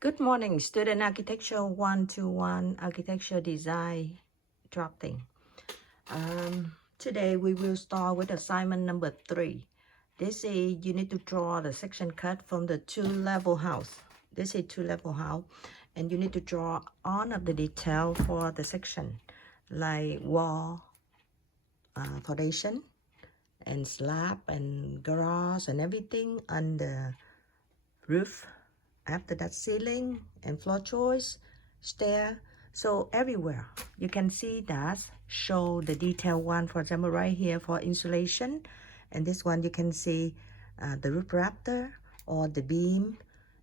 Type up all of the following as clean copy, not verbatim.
Good morning, student architecture 121 architecture design drafting. Today we will start with assignment number 3. This is you need to draw the section cut from the two-level house. This is two-level house, and you need to draw all of the detail for the section, like wall, foundation, and slab, and garage, and everything on the roof. After that, ceiling and floor joists, stair. So everywhere you can see that show the detail one. For example, right here for insulation, and this one you can see the roof rafter or the beam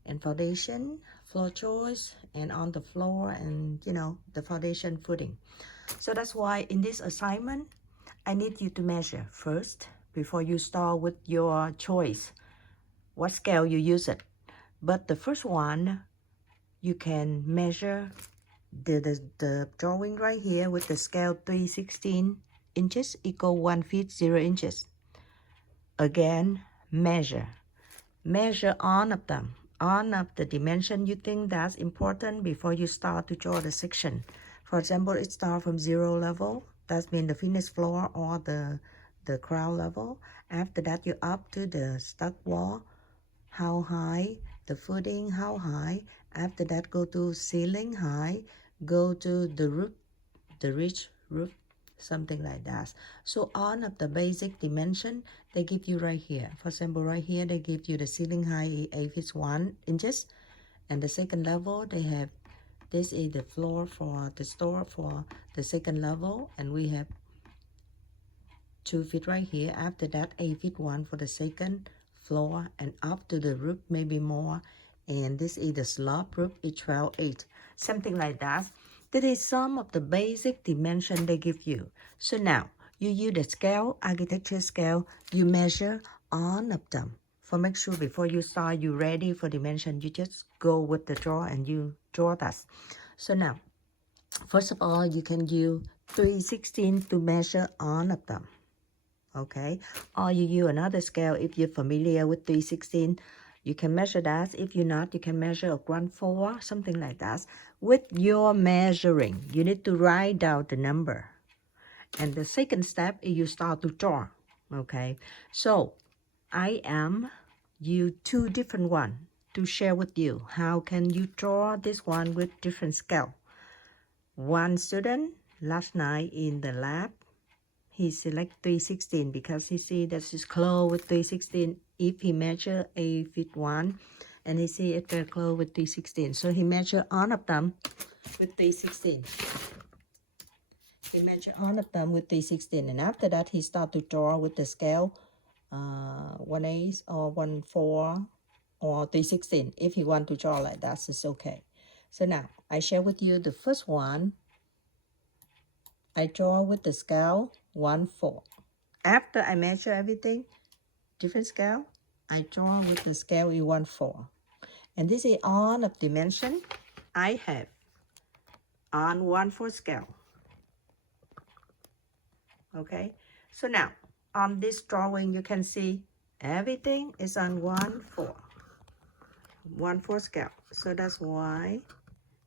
and foundation, floor joists, and on the floor, and the foundation footing. So that's why in this assignment I need you to measure first before you start with your choice what scale you use it. But the first one, you can measure the drawing right here with the scale 3/16 inches equal 1 feet 0 inches. Again, measure all of them, all of the dimension you think that's important before you start to draw the section. For example, it starts from 0 level, that means the finished floor or the ground level. After that, you up to the stuck wall, how high, the footing, how high. After that, go to ceiling high, go to the roof, the ridge roof, something like that. So all of the basic dimension they give you right here. For example, right here they give you the ceiling height 8 feet 1 inches, and the second level they have, this is the floor for the store for the second level, and we have 2 feet right here. After that, 8 feet 1 for the second floor, and up to the roof maybe more. And this is the slab roof is 12.8, something like that. That is some of the basic dimension they give you. So now you use the scale, architecture scale, you measure all of them. For make sure before you start you ready for dimension, you just go with the draw and you draw that. So now, first of all, you can use 3/16 to measure all of them. Okay, or you use another scale if you're familiar with 3/16. You can measure that. If you're not, you can measure a 1/4, something like that. With your measuring, you need to write down the number. And the second step is you start to draw. Okay, so I am you two different one to share with you. How can you draw this one with different scale? One student last night in the lab, he select 3/16 because he see that it's close with 3/16. If he measure 8 feet 1 and he see it very close with 3/16, so he measure all of them with 3/16. He measure all of them with 3/16, and after that he start to draw with the scale 1/8 or 1/4 or 3/16. If he want to draw like that, it's okay. So now I share with you the first one. I draw with the scale 1/4. After I measure everything, different scale, I draw with the scale in 1/4. And this is all of dimension I have on 1/4 scale. Okay, so now on this drawing you can see everything is on 1/4 scale. So that's why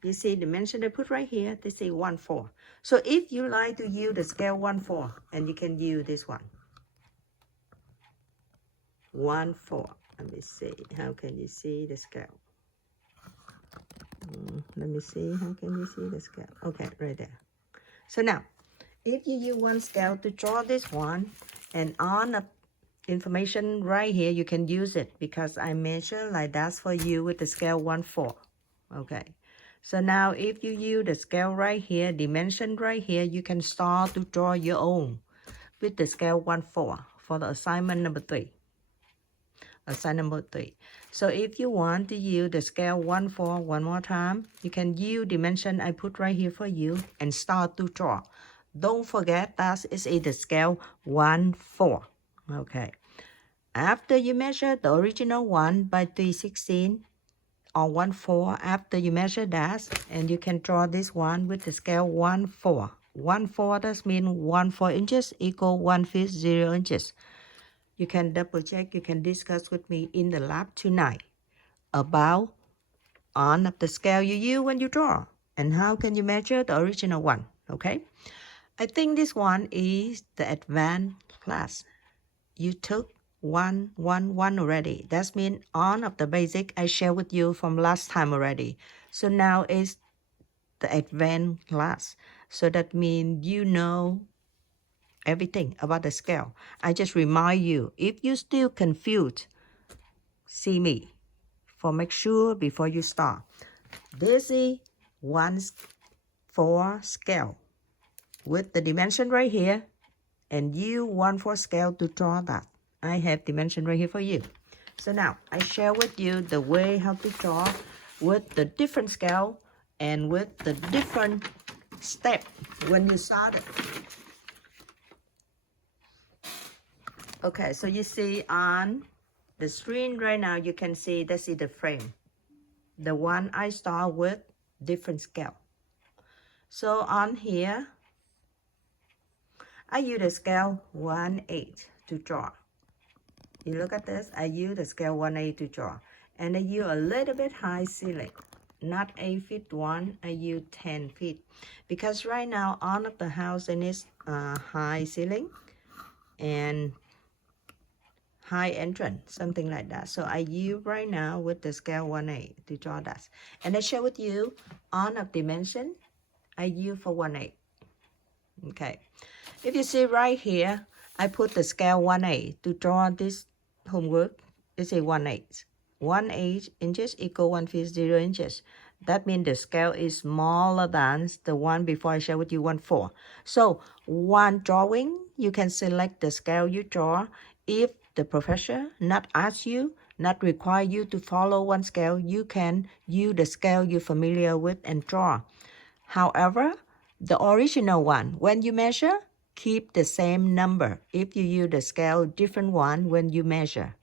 you see dimension they put right here, they say 1/4. So if you like to use the scale 1/4, and you can use this one 1/4. Let me see, how can you see the scale? Let me see, how can you see the scale? Okay, right there. So now, if you use one scale to draw this one, and on the information right here, you can use it because I measure like that for you with the scale 1/4. Okay. So now if you use the scale right here, dimension right here, you can start to draw your own with the scale 1/4 for the assignment number 3. Assignment number 3. So if you want to use the scale 1/4 one more time, you can use dimension I put right here for you and start to draw. Don't forget that it's in the scale 1/4. Okay. After you measure the original one by 3/16 or 1/4, after you measure that, and you can draw this one with the scale 1/4. 1/4 does mean 1/4 inches equal 1 feet 0 inches. You can double check, you can discuss with me in the lab tonight about on of the scale you use when you draw. And how can you measure the original one? Okay. I think this one is the advanced class. You took one already. That means on of the basic I shared with you from last time already. So now is the advanced class. So that means you know everything about the scale. I just remind you, if you still confused, see me for make sure before you start. This is 1/4 scale with the dimension right here, and you 1/4 scale to draw that. I have dimension right here for you. So now I share with you the way how to draw with the different scale and with the different step when you start it. Okay, so you see on the screen right now, you can see this is the frame. The one I start with different scale. So on here, I use the scale 1/8 to draw. You look at this, I use the scale 1/8 to draw. And I use a little bit high ceiling. Not 8 feet one, I use 10 feet. Because right now, on of the house, it is high ceiling and high entrance, something like that. So I use right now with the scale 1/8 to draw that. And I share with you on of dimension, I use for 1/8. Okay. If you see right here, I put the scale 1/8 to draw this homework. This is 1/8. 1/8 inches equal 1 feet 0 inches. That means the scale is smaller than the one before I share with you 1/4. So one drawing, you can select the scale you draw. If the professor not ask you, not require you to follow one scale, you can use the scale you're familiar with and draw. However, the original one, when you measure, keep the same number. If you use the scale, different one when you measure.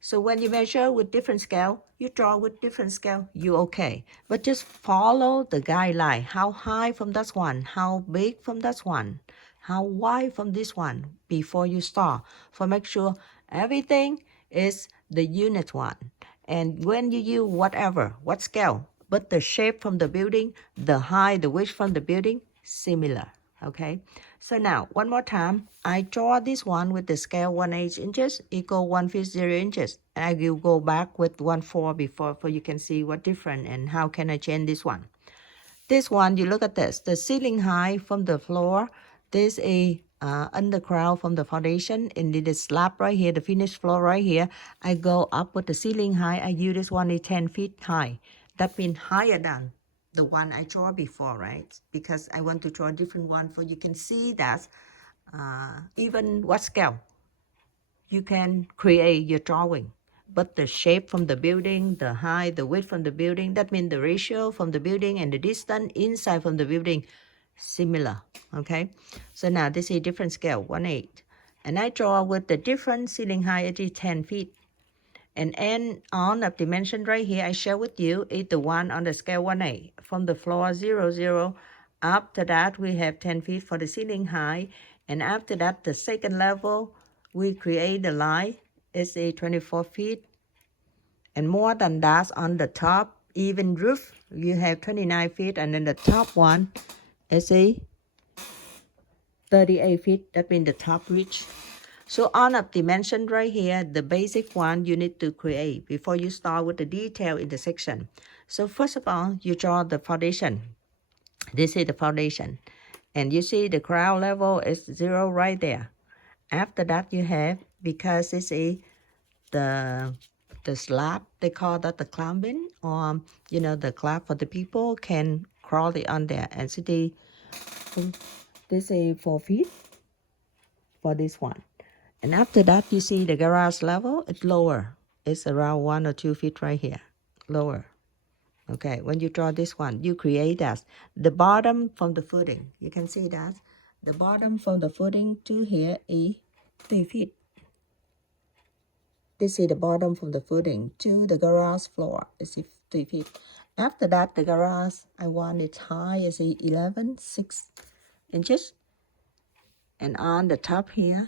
So when you measure with different scale, you draw with different scale, you okay. But just follow the guideline. How high from that one? How big from that one? How wide from this one before you start? For make sure everything is the unit one. And when you use whatever, what scale, but the shape from the building, the height, the width from the building, similar. Okay. So now, one more time, I draw this one with the scale 1/8 inches equal 1 feet 0 inches. I will go back with 1/4 before, so you can see what different and how can I change this one. This one, you look at this, the ceiling height from the floor, this is underground from the foundation, and the slab right here, the finished floor right here, I go up with the ceiling height. I use this one is 10 feet high. That means higher than the one I draw before, right? Because I want to draw a different one, for you can see that even what scale you can create your drawing. But the shape from the building, the height, the width from the building, that means the ratio from the building and the distance inside from the building, similar. Okay, so now this is a different scale, 1/8. And I draw with the different ceiling height, it is 10 feet. And end on of dimension right here, I share with you, is the one on the scale 1/8. From the floor 0, 0. After that, we have 10 feet for the ceiling height. And after that, the second level, we create the line. It's a 24 feet. And more than that, on the top, even roof, you have 29 feet. And then the top one is a 38 feet. That means the top reach. So on a dimension right here, the basic one you need to create before you start with the detail in the section. So first of all, you draw the foundation. This is the foundation. And you see the ground level is 0 right there. After that you have, because this is the slab, they call that the climbing, or the slab for the people can crawl it on there. And so this is 4 feet for this one. And after that, you see the garage level, it's lower. It's around 1 or 2 feet right here, lower. Okay, when you draw this one, you create that. The bottom from the footing, you can see that. The bottom from the footing to here is 3 feet. This is the bottom from the footing to the garage floor. It's 3 feet. After that, the garage, I want it high as 6 inches. And on the top here,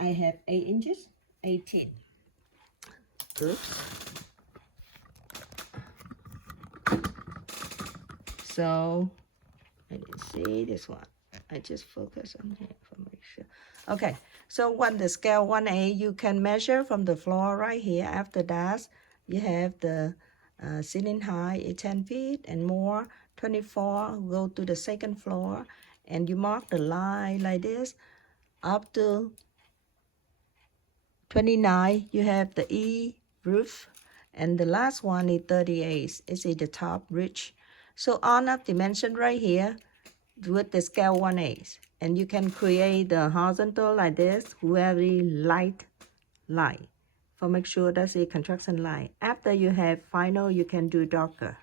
I have 8 inches, 18. Oops. So I didn't see this one. I just focus on here for make sure. Okay, so when the scale 1A, you can measure from the floor right here. After that, you have the ceiling height is 10 feet and more. 24, go to the second floor, and you mark the line like this. Up to 29, you have the E roof, and the last one is 38. It's in the top ridge. So on up dimension right here with the scale 1/8, and you can create the horizontal like this, very light line, for make sure that's a construction line. After you have final, you can do darker.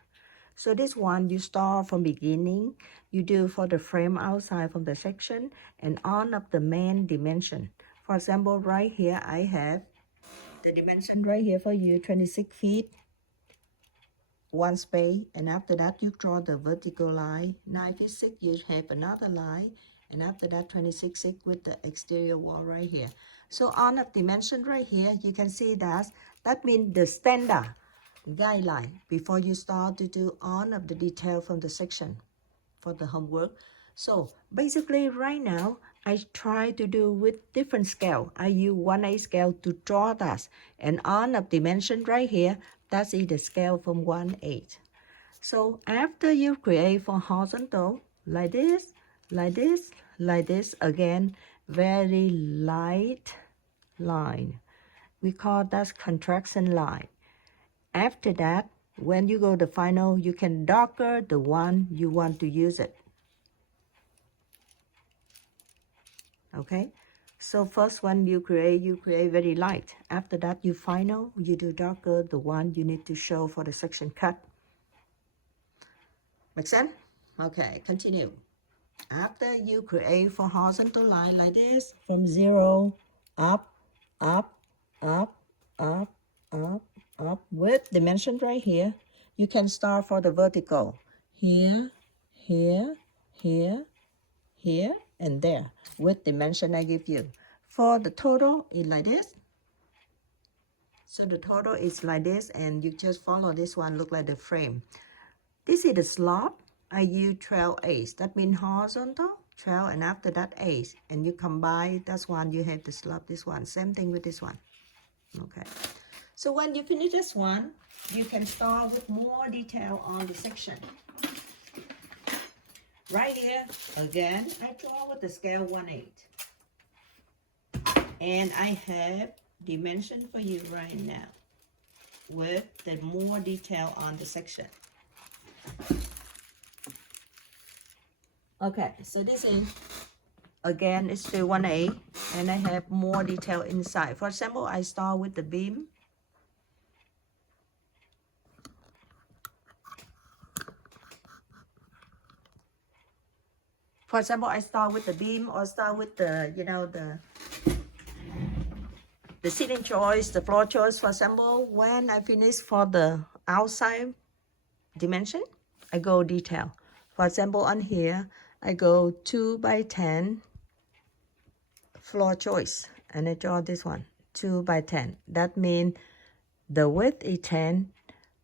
So this one you start from beginning, you do for the frame outside from the section and on up the main dimension. For example, right here I have the dimension right here for you, 26 feet, one space, and after that you draw the vertical line. 9 feet 6, you have another line, and after that 26 6 with the exterior wall right here. So on up dimension right here, you can see that means the standard guideline before you start to do on of the detail from the section for the homework. So basically right now I try to do with different scale. I use 1/8 scale to draw that, and on of dimension right here, that's the scale from 1/8. So after you create for horizontal like this, like this, like this, again very light line, we call that contraction line. After that, when you go to final, you can darker the one you want to use it. Okay, so first one you create very light. After that, you final, you do darker the one you need to show for the section cut. Make sense? Okay, continue. After you create for horizontal line like this, from 0 up, up, up, up, up, up, with dimension right here, you can start for the vertical. Here, here, here, here, and there, with dimension I give you. For the total is like this. So the total is like this, and you just follow this one, look like the frame. This is the slope. I use 12/8. That means horizontal, 12, and after that 8. And you combine, that's one, you have the slope, this one. Same thing with this one. Okay. So when you finish this one, you can start with more detail on the section. Right here, again, I draw with the scale 1/8. And I have dimension for you right now with the more detail on the section. Okay, so this is, again, it's still 1/8, and I have more detail inside. For example, I start with the beam. For example, I start with the beam or start with the, the ceiling choice, the floor choice. For example, when I finish for the outside dimension, I go detail. For example, on here, I go 2x10 floor choice, and I draw this one, 2x10. That means the width is 10,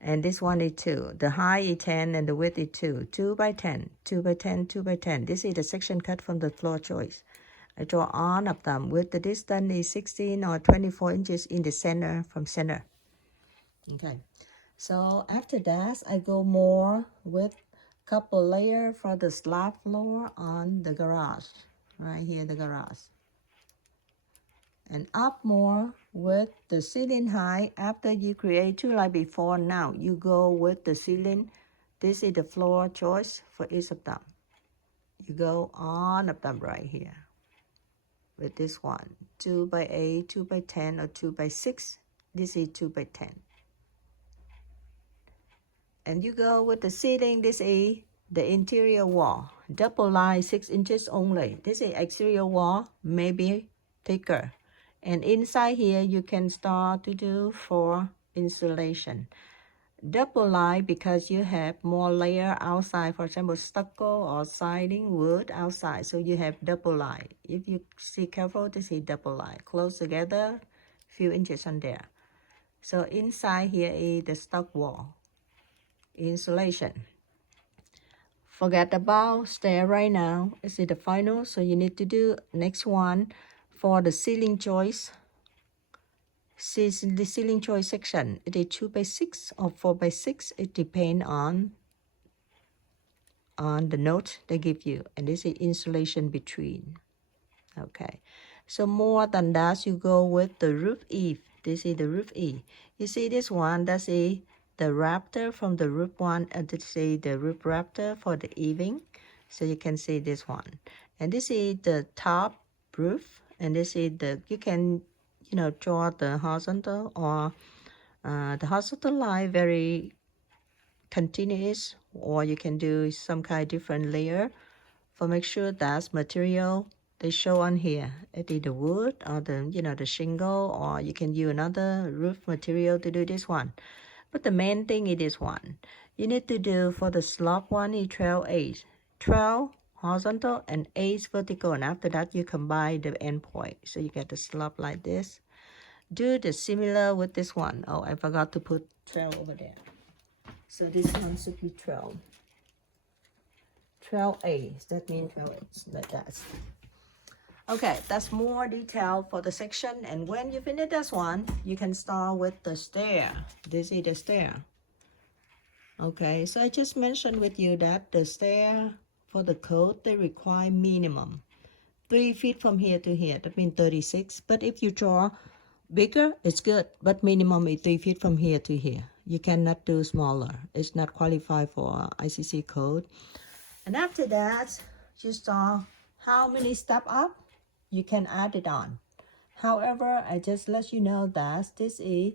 and this one is 2. The height is 10, and the width is 2. 2x10, 2x10, 2x10. This is the section cut from the floor choice. I draw all of them with the distance is 16 or 24 inches in the center from center. Okay, so after that, I go more with couple layer for the slab floor on the garage. Right here, the garage. And up more with the ceiling height. After you create two like before, now you go with the ceiling. This is the floor choice for each of them. You go on of them right here with this one, 2x8, 2x10, or 2x6. This is 2x10. And you go with the ceiling. This is the interior wall, double line, 6 inches only. This is exterior wall, maybe thicker. And inside here, you can start to do for insulation. Double line because you have more layer outside, for example, stucco or siding wood outside. So you have double line. If you see careful, this is double line. Close together, few inches on there. So inside here is the stock wall insulation. Forget about stair right now. This is the final, so you need to do next one for the ceiling joist. The ceiling joist section, it is 2x6 or 4x6. It depends on the note they give you, and this is insulation between. Okay, so more than that, you go with the roof eave. This is the roof eave. You see this one, that's the rafter from the roof one, and this is the roof rafter for the eaving. So you can see this one, and this is the top roof, and this is the, you can, you know, draw the horizontal or the horizontal line very continuous, or you can do some kind of different layer for make sure that's material they show on here. It is the wood or the, you know, the shingle, or you can use another roof material to do this one. But the main thing is this one. You need to do for the slope one is 12 12 horizontal and 8 vertical, and after that you combine the endpoint, so you get the slope like this. Do the similar with this one. Oh, I forgot to put 12 over there. So this one should be 12. 12A, that means 12 like that. Okay, that's more detail for the section, and when you finish this one, you can start with the stair. This is the stair. Okay, so I just mentioned with you that the stair for the code, they require minimum 3 feet from here to here. That means 36. But if you draw bigger, it's good. But minimum is 3 feet from here to here. You cannot do smaller. It's not qualified for ICC code. And after that, you start how many steps up, you can add it on. However, I just let you know that this is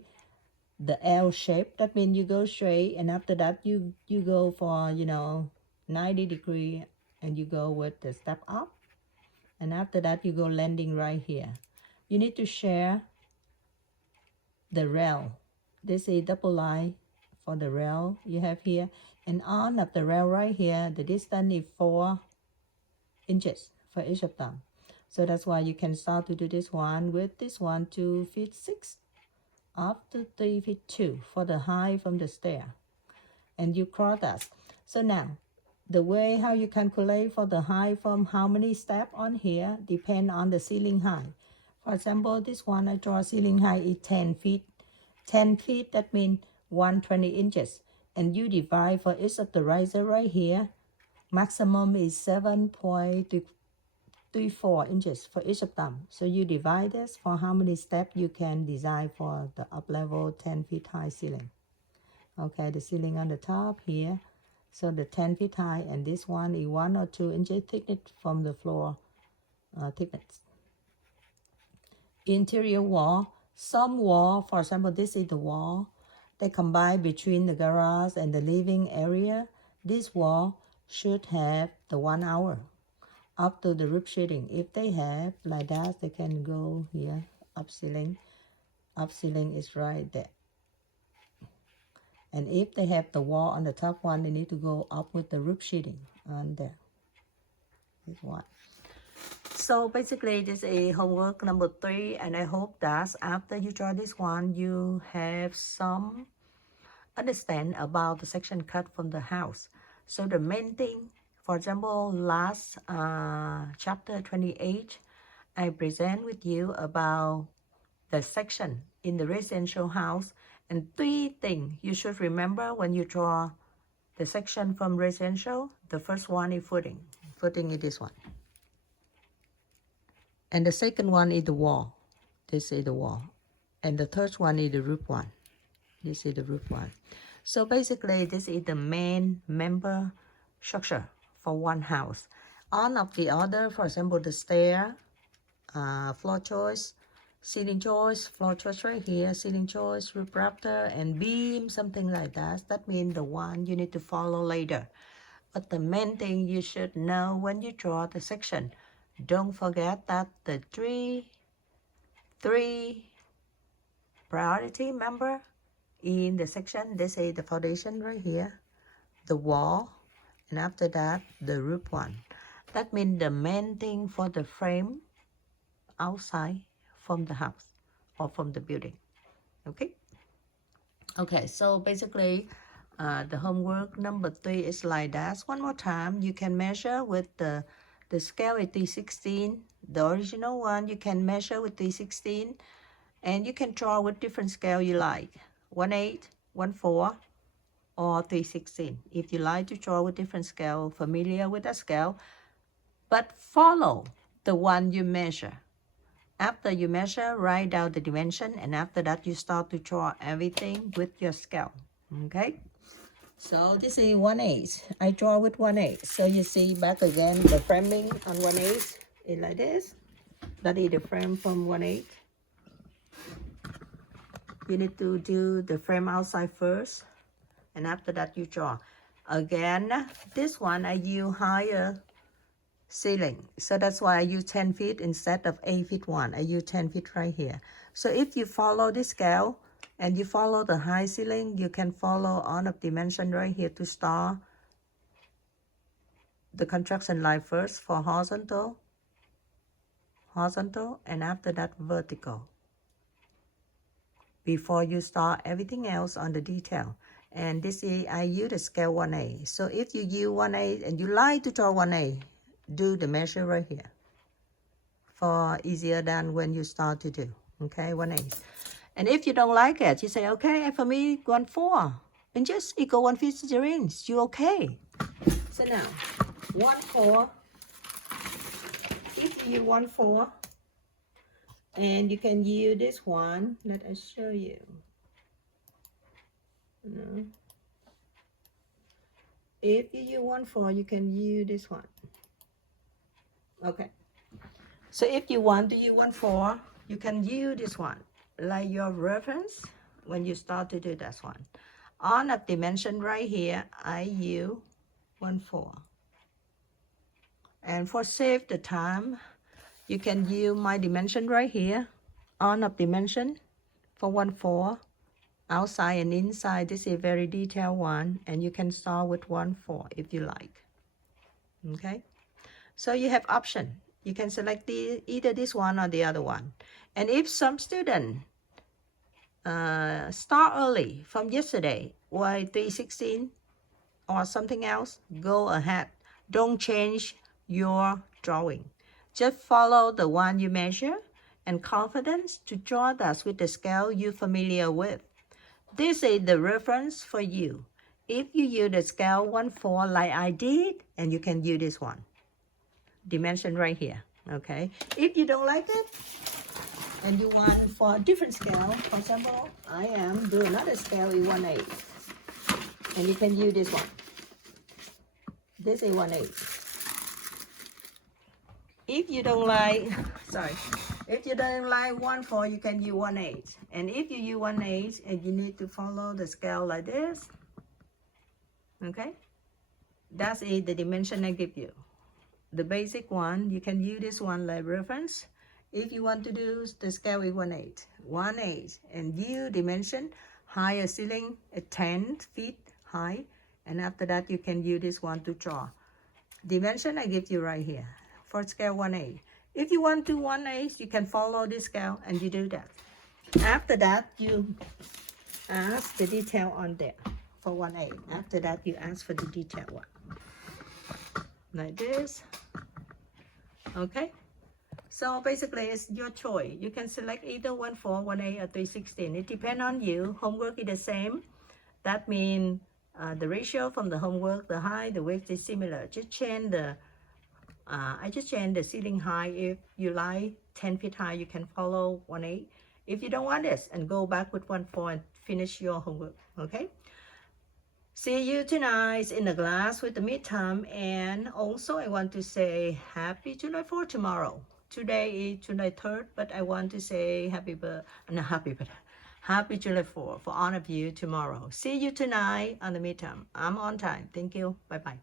the L shape. That means you go straight, and after that you go for, you know, 90 degree, and you go with the step up, and after that you go landing right here. You need to share the rail. This is double line for the rail you have here, and on of the rail right here, the distance is 4 inches for each of them. So that's why you can start to do this one with this one 2 feet 6 up to 3 feet 2 for the height from the stair, and you cross that. So now the way how you calculate for the height from how many steps on here depend on the ceiling height. For example, this one I draw ceiling height is 10 feet. 10 feet, that means 120 inches, and you divide for each of the riser right here. Maximum is 7.34 inches for each of them. So you divide this for how many steps you can design for the up level 10 feet high ceiling. Okay, the ceiling on the top here. So the 10 feet high, and this one is 1 or 2 inches thickness from the floor thickness. Interior wall. Some wall, for example, this is the wall. They combine between the garage and the living area. This wall should have the 1 hour up to the roof sheeting. If they have like that, they can go here, up ceiling. Up ceiling is right there. And if they have the wall on the top one, they need to go up with the roof sheeting on there. This one. So basically, this is homework number 3, and I hope that after you try this one, you have some understand about the section cut from the house. So the main thing, for example, last chapter 28, I present with you about the section in the residential house, and 3 things you should remember when you draw the section from residential. The first one is footing. Footing is this one. And the second one is the wall. This is the wall. And the third one is the roof one. This is the roof one. So basically, this is the main member structure for one house. On of the other, for example, the stair, floor joist, ceiling joist, floor joist right here, ceiling joist, roof rafter, and beam, something like that. That means the one you need to follow later. But the main thing you should know when you draw the section, don't forget that the three priority member in the section, they say the foundation right here, the wall, and after that, the roof one. That means the main thing for the frame outside from the house or from the building. Okay? Okay, so basically the homework number 3 is like that. One more time, you can measure with the scale is 316, the original one you can measure with 316, and you can draw with different scale you like, 1/8, 1/4, or 316. If you like to draw with different scale, familiar with that scale, but follow the one you measure. After you measure, write down the dimension, and after that you start to draw everything with your scale. Okay, so this is 1/8. I draw with 1/8. So you see back again the framing on 1/8 is like this. That is the frame from 1/8. You need to do the frame outside first, and after that you draw. Again, this one I use higher ceiling, so that's why I use 10 feet instead of 8 feet one. I use 10 feet right here. So if you follow this scale and you follow the high ceiling, you can follow on of dimension right here to start the construction line first for horizontal, and after that vertical, before you start everything else on the detail. And this is, I use the scale 1/8. So if you use 1/8 and you like to draw 1/8, do the measure right here for easier than when you start to do. Okay, 1/8. And if you don't like it, you say, okay, for me 1/4, and just equal 1/5 inch, you okay. So now 1/4, if you 1/4, and you can use this one. Let us show you. No. If you use 1/4, you can use this one. Okay. So if you want to use 1/4, you can use this one, like your reference when you start to do this one. On a dimension right here, I use 1/4. And for save the time, you can use my dimension right here, on a dimension for 1/4. Outside and inside, this is a very detailed one, and you can start with 1/4 if you like. Okay, so you have option. You can select either this one or the other one. And if some student start early from yesterday, or 316 or something else, go ahead. Don't change your drawing. Just follow the one you measure and confidence to draw that with the scale you're familiar with. This is the reference for you. If you use the scale 1/4 like I did, and you can use this one. Dimension right here, okay? If you don't like it, and you want for a different scale, for example, I am doing another scale in 1/8. And you can use this one. This is 1/8. If you don't like, sorry, if you don't like 1/4, you can use 1/8. And if you use 1/8 and you need to follow the scale like this, okay, that's it, the dimension I give you. The basic one, you can use this one like reference. If you want to do the scale is 1/8, 1/8, and view dimension, higher ceiling at 10 feet high, and after that you can use this one to draw. Dimension I give you right here for scale 1/8. If you want to 1/8, you can follow this scale and you do that. After that, you ask the detail on there for 1/8. After that, you ask for the detail one. Like this. Okay. So basically, it's your choice. You can select either 1/4, 1/8, or 316. It depends on you. Homework is the same. That means the ratio from the homework, the height, the width is similar. Just change the, I just change the ceiling height. If you like 10 feet high, you can follow 1/8. If you don't want this, and go back with 1/4 and finish your homework. Okay. See you tonight in the class with the midterm, and also I want to say happy July 4th tomorrow. Today is July 3rd, but I want to say happy July 4th for all of you tomorrow. See you tonight on the midterm. I'm on time. Thank you. Bye-bye.